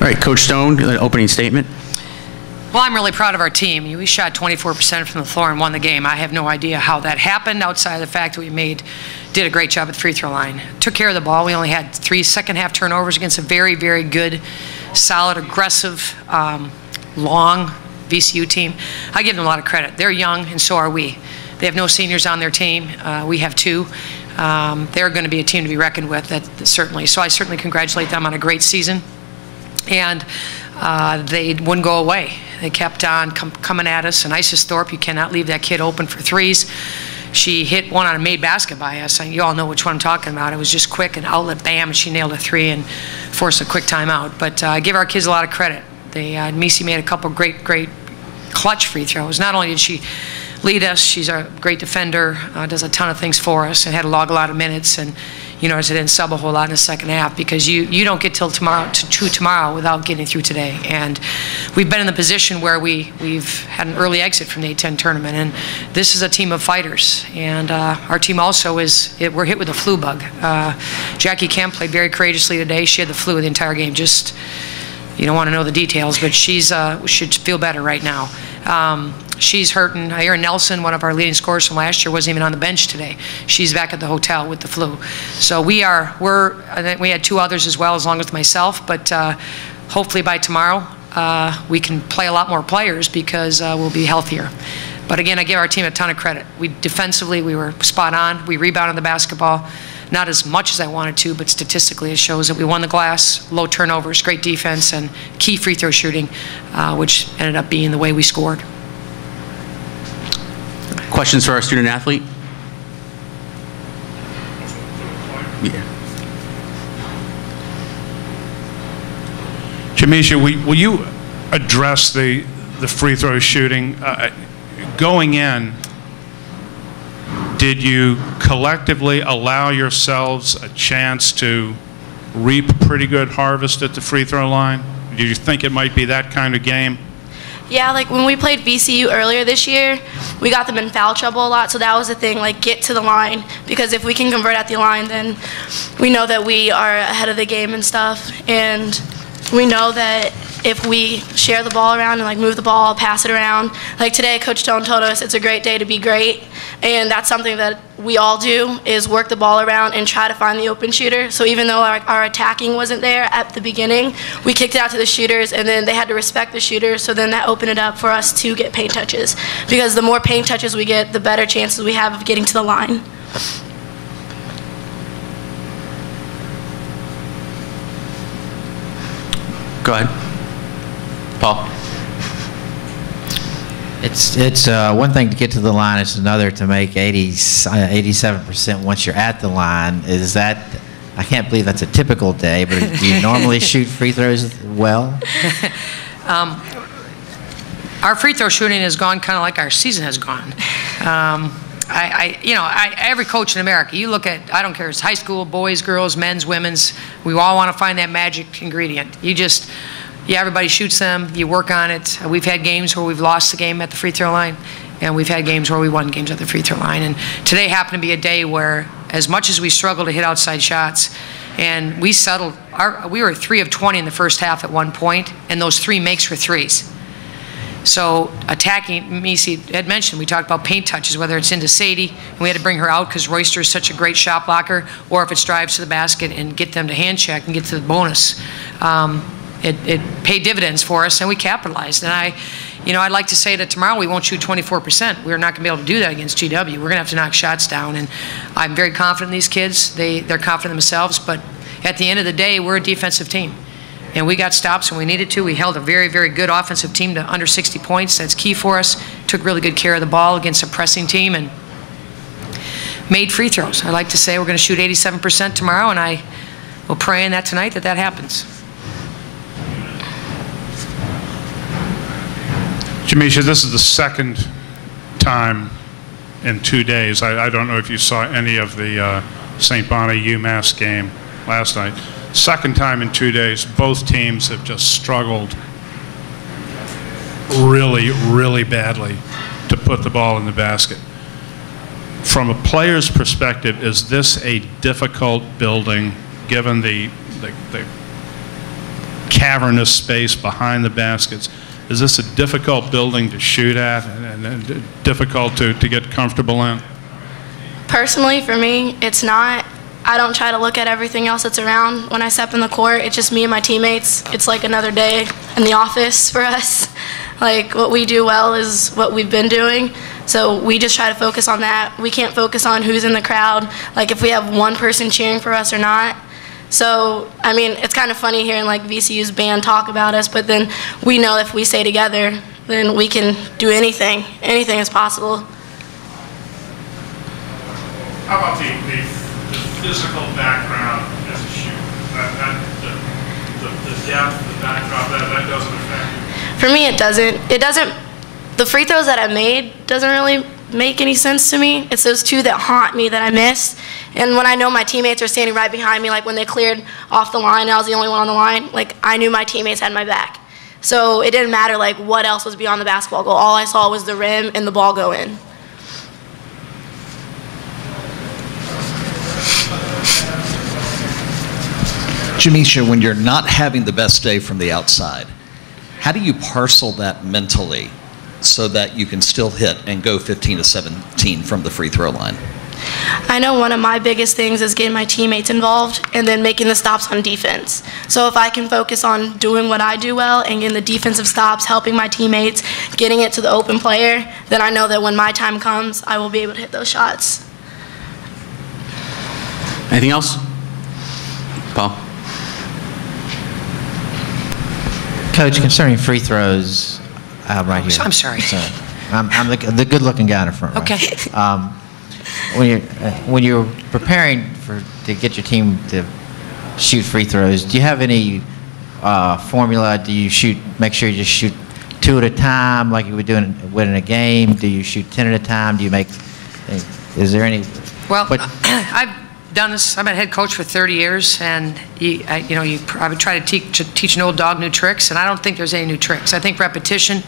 All right, Coach Stone, an opening statement. Well, I'm really proud of our team. We shot 24% from the floor and won the game. I have no idea how that happened outside of the fact that we did a great job at the free throw line. Took care of the ball. We only had 3 second-half turnovers against a very, very good, solid, aggressive, long VCU team. I give them a lot of credit. They're young, and so are we. They have no seniors on their team. We have 2. They're going to be a team to be reckoned with, certainly. So I certainly congratulate them on a great season. And they wouldn't go away. They kept on coming at us. And Isis Thorpe, you cannot leave that kid open for threes. She hit one on a made basket by us. And you all know which one I'm talking about. It was just quick, and outlet, bam, and she nailed a 3 and forced a quick timeout. But I give our kids a lot of credit. Misi made a couple great clutch free throws. Not only did she lead us, she's a great defender, does a ton of things for us, and had to log a lot of minutes. And you notice I didn't sub a whole lot in the second half because you don't get till tomorrow without getting through today. And we've been in the position where we've had an early exit from the A-10 tournament, and this is a team of fighters. And our team also we're hit with a flu bug. Jackie Kemp played very courageously today. She had the flu the entire game. Just, you don't want to know the details, but she should feel better right now. She's hurting. Erin Nelson, one of our leading scorers from last year, wasn't even on the bench today. She's back at the hotel with the flu. So I think we had 2 others as well, as long as myself, but hopefully by tomorrow we can play a lot more players because we'll be healthier. But again, I give our team a ton of credit. Defensively, we were spot on. We rebounded the basketball. Not as much as I wanted to, but statistically it shows that we won the glass, low turnovers, great defense, and key free throw shooting, which ended up being the way we scored. Questions for our student athlete? Yeah. Jamisha, will you address the free throw shooting? Going in, did you collectively allow yourselves a chance to reap a pretty good harvest at the free throw line? Did you think it might be that kind of game? Yeah, like when we played VCU earlier this year, we got them in foul trouble a lot, so that was the thing, like get to the line, because if we can convert at the line, then we know that we are ahead of the game and stuff, and we know that if we share the ball around and like move the ball, pass it around, like today Coach Stone told us it's a great day to be great, and that's something that we all do, is work the ball around and try to find the open shooter. So even though our attacking wasn't there at the beginning, we kicked it out to the shooters, and then they had to respect the shooters, so then that opened it up for us to get paint touches, because the more paint touches we get, the better chances we have of getting to the line. Go ahead. Paul. It's one thing to get to the line, it's another to make 87% once you're at the line. Is that, I can't believe that's a typical day, but do you normally shoot free throws well? Our free throw shooting has gone kind of like our season has gone. Every coach in America, you look at, I don't care, it's high school, boys, girls, men's, women's, we all want to find that magic ingredient. Everybody shoots them, you work on it. We've had games where we've lost the game at the free throw line, and we've had games where we won games at the free throw line. And today happened to be a day where, as much as we struggled to hit outside shots, and we settled, we were 3 of 20 in the first half at one point, and those 3 makes were threes. So attacking, Misi had mentioned, we talked about paint touches, whether it's into Sadie, and we had to bring her out because Royster is such a great shot blocker, or if it's drives to the basket and get them to hand check and get to the bonus. It paid dividends for us, and we capitalized. And I'd like to say that tomorrow we won't shoot 24%. We're not going to be able to do that against GW. We're going to have to knock shots down, and I'm very confident in these kids. They're confident in themselves, but at the end of the day, we're a defensive team. And we got stops when we needed to. We held a very, very good offensive team to under 60 points. That's key for us. Took really good care of the ball against a pressing team and made free throws. I'd like to say we're going to shoot 87% tomorrow, and I will pray in that tonight that happens. Jamisha, this is the second time in 2 days. I don't know if you saw any of the St. Bonnie UMass game last night. Second time in 2 days, both teams have just struggled really, really badly to put the ball in the basket. From a player's perspective, is this a difficult building given the cavernous space behind the baskets. Is this a difficult building to shoot at and difficult to get comfortable in? Personally, for me, it's not. I don't try to look at everything else that's around. When I step in the court, it's just me and my teammates. It's like another day in the office for us. Like, what we do well is what we've been doing. So we just try to focus on that. We can't focus on who's in the crowd, like if we have one person cheering for us or not. So, I mean, it's kind of funny hearing like VCU's band talk about us, but then we know if we stay together, then we can do anything. Anything is possible. How about the physical background as a shooter? The depth, the backdrop, that doesn't affect you? For me, it doesn't. The free throws that I made doesn't really make any sense to me. It's those two that haunt me that I miss. And when I know my teammates are standing right behind me, like when they cleared off the line and I was the only one on the line, like I knew my teammates had my back. So it didn't matter like what else was beyond the basketball goal. All I saw was the rim and the ball go in. Jamisha, when you're not having the best day from the outside, how do you parcel that mentally so that you can still hit and go 15 to 17 from the free throw line? I know one of my biggest things is getting my teammates involved and then making the stops on defense. So if I can focus on doing what I do well and getting the defensive stops, helping my teammates, getting it to the open player, then I know that when my time comes, I will be able to hit those shots. Anything else? Paul? Coach, concerning free throws, right here. I'm sorry. I'm the good-looking guy in the front. Right? Okay. When you're preparing to get your team to shoot free throws, do you have any formula? Do you make sure you just shoot 2 at a time, like you would do in a game? Do you shoot 10 at a time? Do you make? Is there any? Well, I've done this. I've been head coach for 30 years, and I would try to teach an old dog new tricks, and I don't think there's any new tricks. I think repetition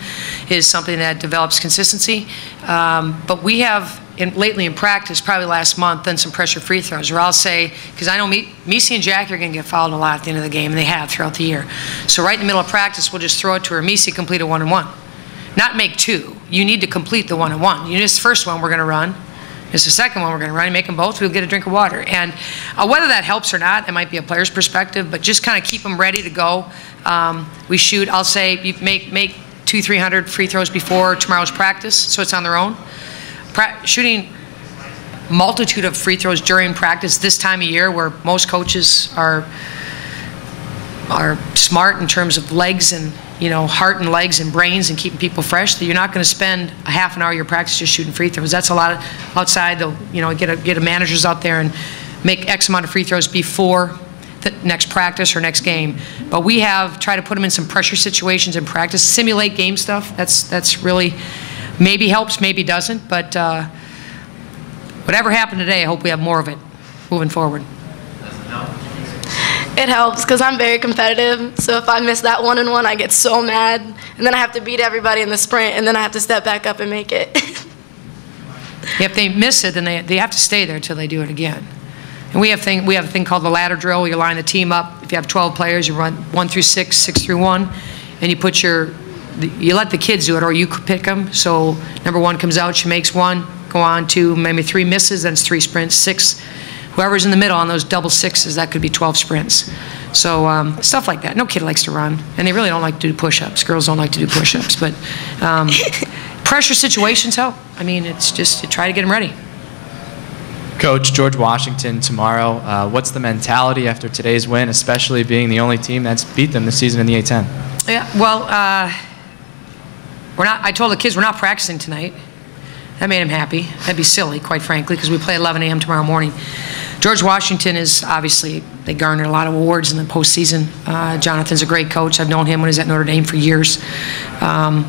is something that develops consistency. But we have lately in practice, probably last month, done some pressure free throws, where I'll say, because I know Missy and Jackie are going to get fouled a lot at the end of the game, and they have throughout the year. So right in the middle of practice, we'll just throw it to her. Missy, complete a 1-on-1. Not make 2. You need to complete the 1-on-1. This first one we're going to run. It's the second one we're going to run. Make them both. We'll get a drink of water. And whether that helps or not, it might be a player's perspective, but just kind of keep them ready to go. We shoot, I'll say, you make 200-300 free throws before tomorrow's practice, so it's on their own. Shooting multitude of free throws during practice this time of year, where most coaches are smart in terms of legs and heart and legs and brains and keeping people fresh, that you're not going to spend a half an hour of your practice just shooting free throws. That's a lot of outside. Get a managers out there and make X amount of free throws before the next practice or next game. But we have tried to put them in some pressure situations in practice, simulate game stuff. That's really maybe helps, maybe doesn't. But whatever happened today, I hope we have more of it moving forward. It helps because I'm very competitive, so if I miss that 1-on-1, I get so mad, and then I have to beat everybody in the sprint, and then I have to step back up and make it. If they miss it, then they have to stay there until they do it again. And we have a thing called the ladder drill. You line the team up. If you have 12 players, you run 1 through 6, 6 through 1, and you let the kids do it, or you pick them. So number 1 comes out, she makes 1, go on 2, maybe 3 misses, then it's 3 sprints, 6. Whoever's in the middle on those double 6s, that could be 12 sprints. So stuff like that. No kid likes to run, and they really don't like to do push-ups. Girls don't like to do push-ups, but pressure situations help. I mean, it's just to try to get them ready. Coach, George Washington tomorrow. What's the mentality after today's win, especially being the only team that's beat them this season in the A-10? Yeah, well, I told the kids we're not practicing tonight. That made them happy. That'd be silly, quite frankly, because we play 11 a.m. tomorrow morning. George Washington is obviously, they garnered a lot of awards in the postseason. Jonathan's a great coach. I've known him when he was at Notre Dame for years. I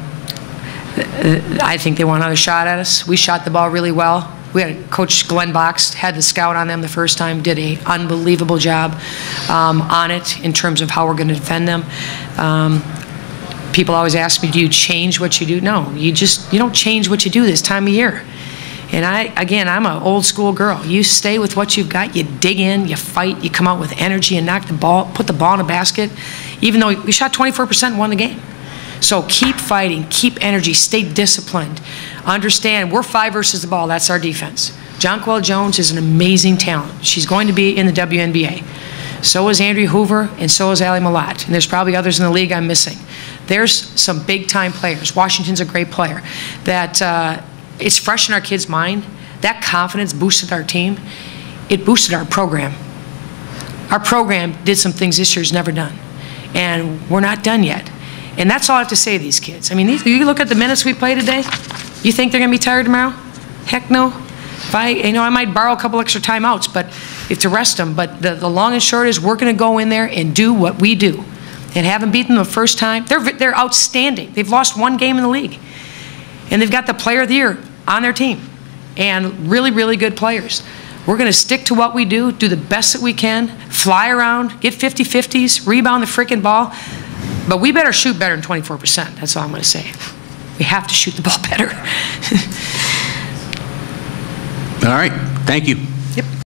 think they want another shot at us. We shot the ball really well. We had Coach Glenn Box, had the scout on them the first time, did an unbelievable job on it in terms of how we're going to defend them. People always ask me, do you change what you do? No, you don't change what you do this time of year. And I'm an old school girl. You stay with what you've got, you dig in, you fight, you come out with energy and knock the ball, put the ball in a basket. even though we shot 24% and won the game. So keep fighting, keep energy, stay disciplined. Understand, we're 5 versus the ball. That's our defense. Jonquel Jones is an amazing talent. She's going to be in the WNBA. So is Andrea Hoover, and so is Ali Malat. And there's probably others in the league I'm missing. There's some big-time players. Washington's a great player. That it's fresh in our kids' mind. That confidence boosted our team. It boosted our program. Our program did some things this year's never done. And we're not done yet. And that's all I have to say to these kids. I mean, you look at the minutes we play today, you think they're going to be tired tomorrow? Heck no. If I might borrow a couple extra timeouts, but if to rest them. But the long and short is we're going to go in there and do what we do. And having beaten them the first time, they're outstanding. They've lost 1 game in the league. And they've got the player of the year on their team. And really, really good players. We're going to stick to what we do the best that we can, fly around, get 50-50s, rebound the freaking ball. But we better shoot better than 24%. That's all I'm going to say. We have to shoot the ball better. All right. Thank you.